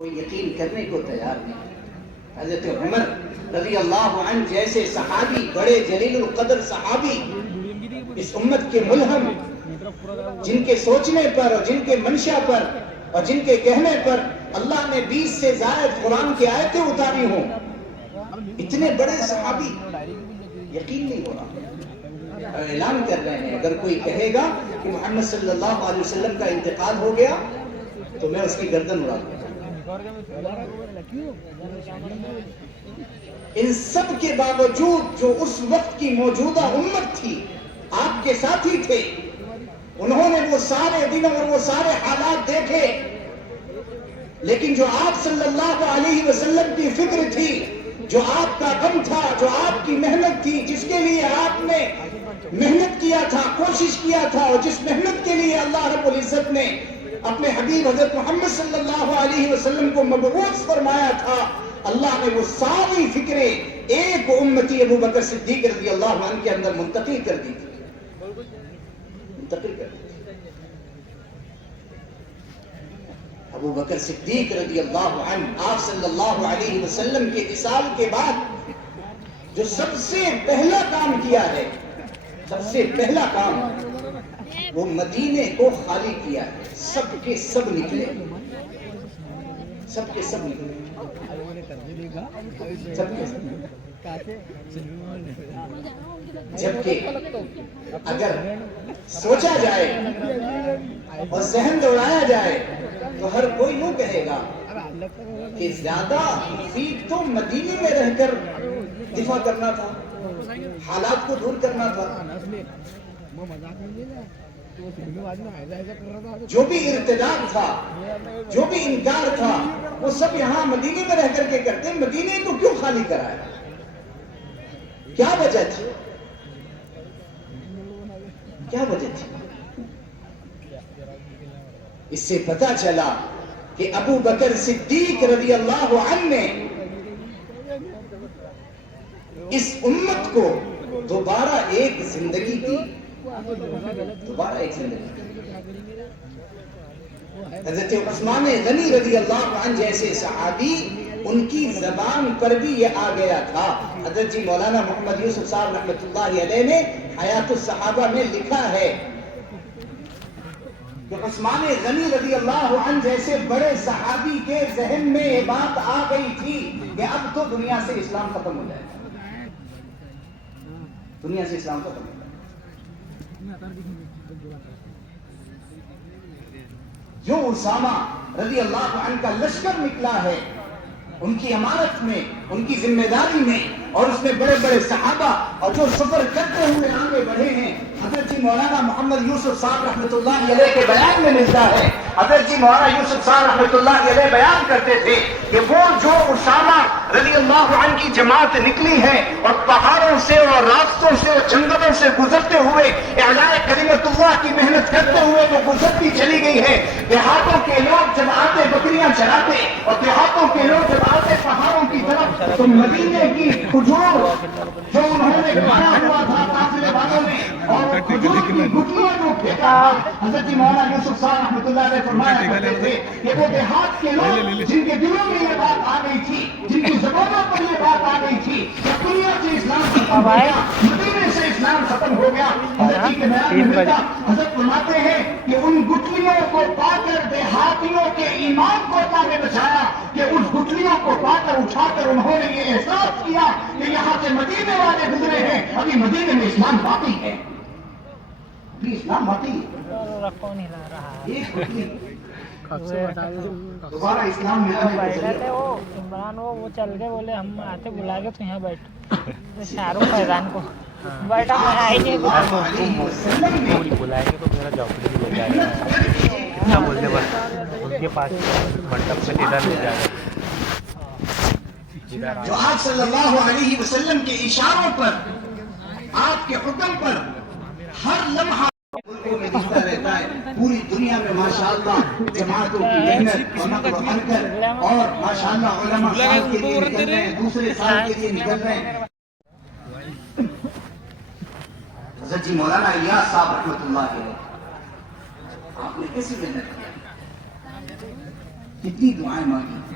کوئی یقین کرنے کو تیار نہیں. حضرت عمر رضی اللہ عنہ جیسے صحابی، بڑے جلیل القدر صحابی، اس امت کے ملہم، جن کے سوچنے پر اور جن کے منشا پر اور جن کے کہنے پر اللہ نے 20 سے زائد قرآن کی آیتیں اتاری ہوں، اتنے بڑے صحابی، یقین نہیں ہو رہا. اور اعلان کر رہے ہیں اگر کوئی کہے گا کہ محمد صلی اللہ علیہ وسلم کا انتقال ہو گیا تو میں اس کی گردن اڑا دوں. ان سب کے باوجود جو اس وقت کی موجودہ امت تھی، آپ کے ساتھی تھے، انہوں نے وہ سارے دن اور وہ سارے حالات دیکھے، لیکن جو آپ صلی اللہ علیہ وسلم کی فکر تھی، جو آپ کا غم تھا، جو آپ کی محنت تھی، جس کے لیے آپ نے محنت کیا تھا، کوشش کیا تھا، اور جس محنت کے لیے اللہ رب العزت نے اپنے حبیب حضرت محمد صلی اللہ علیہ وسلم کو مبعوث فرمایا تھا، اللہ نے وہ ساری فکریں ایک امتی ابو بکر صدیق رضی اللہ عنہ کے اندر منتقل کر دی تھی. منتقل کر دی تھی. ابو بکر صدیق رضی اللہ عنہ آپ صلی اللہ علیہ وسلم کے وصال کے بعد جو سب سے پہلا کام کیا ہے، سب سے پہلا کام وہ مدینے کو خالی کیا ہے. سب کے سب نکلے، سب کے سب نکلے، سب کے سب. جبکہ اگر سوچا جائے اور ذہن دوڑایا جائے تو ہر کوئی یوں کہے گا کہ زیادہ مفید تو مدینے میں رہ کر دفاع کرنا تھا، حالات کو دور کرنا تھا. جو بھی ارتداد تھا، جو بھی انکار تھا، وہ سب یہاں مدینے میں رہ کر کے کرتے. مدینے کو کیوں خالی کرایا؟ کیا وجہ تھی؟ کیا وجہ تھی؟ اس سے پتا چلا کہ ابو بکر صدیق رضی اللہ عنہ نے اس امت کو دوبارہ ایک زندگی دی. دوبارہ ایک زندگی. حضرت عثمان غنی رضی اللہ عنہ جیسے صحابی، ان کی زبان پر بھی یہ آ گیا تھا. حضرت جی مولانا محمد یوسف صاحب رحمۃ اللہ علیہ نے حیات الصحابہ میں لکھا ہے کہ عثمان غنی رضی اللہ عنہ جیسے بڑے صحابی کے ذہن میں یہ بات آ گئی تھی کہ اب تو دنیا سے اسلام ختم ہو جائے گا، دنیا سے اسلام ختم ہو جائے گا. جو اسامہ رضی اللہ عنہ کا لشکر نکلا ہے، ان کی امارت میں، ان کی ذمہ داری میں، اور اس میں بڑے بڑے صحابہ اور جو سفر کرتے ہوئے آگے بڑھے ہیں، حضرت جی مولانا محمد یوسف صاحب رحمۃ اللہ علیہ کے بیان میں ملتا ہے. حضرت جی مولانا یوسف صاحب رحمۃ اللہ علیہ بیان کرتے تھے کہ وہ جو اسامہ رضی اللہ عنہ کی جماعت نکلی ہے اور پہاڑوں سے اور راستوں سے اور جنگلوں سے گزرتے ہوئے اعلاء کلمت اللہ کی محنت کرتے ہوئے جو گزرتی چلی گئی ہے، دیہاتوں کے لوگ جب آتے بکریاں چراتے اور دیہاتوں کے لوگ جب آتے پہاڑوں کی طرف، تو مدینے کی کھجور جو انہوں نے کھایا ہوا تھا قافلے والوں نے، اور کھجور کی گٹلیاں جو پھینکا، حضرت مولانا یوسف صاحب رحمۃ اللہ علیہ فرمایا کرتے تھے کہ وہ دیہات کے لوگ جن کے دلوں میں یہ بات آ گئی تھی، جن کی زبانوں پر یہ بات آ گئی تھی کہ دنیا سے اسلام ختم ہو گیا، مدینے سے اسلام ختم ہو گیا، حضرت جی کے بیان میں ملتا، حضرت فرماتے ہیں کہ ان گٹلیوں کو پا کر دیہاتیوں کے ایمان کو اللہ نے بچایا کہ اس گٹلیوں کو پا کر اٹھا کر انہوں نے یہ احساس کیا کہ یہاں سے مدینے والے گزرے ہیں، ابھی مدینے میں اسلام باقی ہے، ابھی اسلام باقی ہے. دوبارہ اسلام میں وہ عمران وہ چل گئے، بولے ہم آتے بلا کے تو یہاں بیٹھ شاہ رخ فیضان کو بیٹھا میں آئی نہیں بلائیں گے تو میرا جھونپڑی بھی لے جائے گا، کیا بولتے بس ان کے پاس منڈپ سے ادھر لے جائے گا. جو آپ صلی اللہ علیہ وسلم کے اشاروں پر، آپ کے حکم پر ہر لمحہ ملکوں میں دکھتا رہتا ہے. پوری دنیا میں ماشاءاللہ جماعتوں کی محنت اور نقل و حرکت، اور ماشاءاللہ علماء سال کے لیے نکل رہے ہیں، دوسرے سال کے لیے نکل رہے ہیں. حضرت جی مولانا الیاس صاحب رحمۃ اللہ علیہ، آپ نے کیسی محنت کی، کتنی دعائیں مانگی،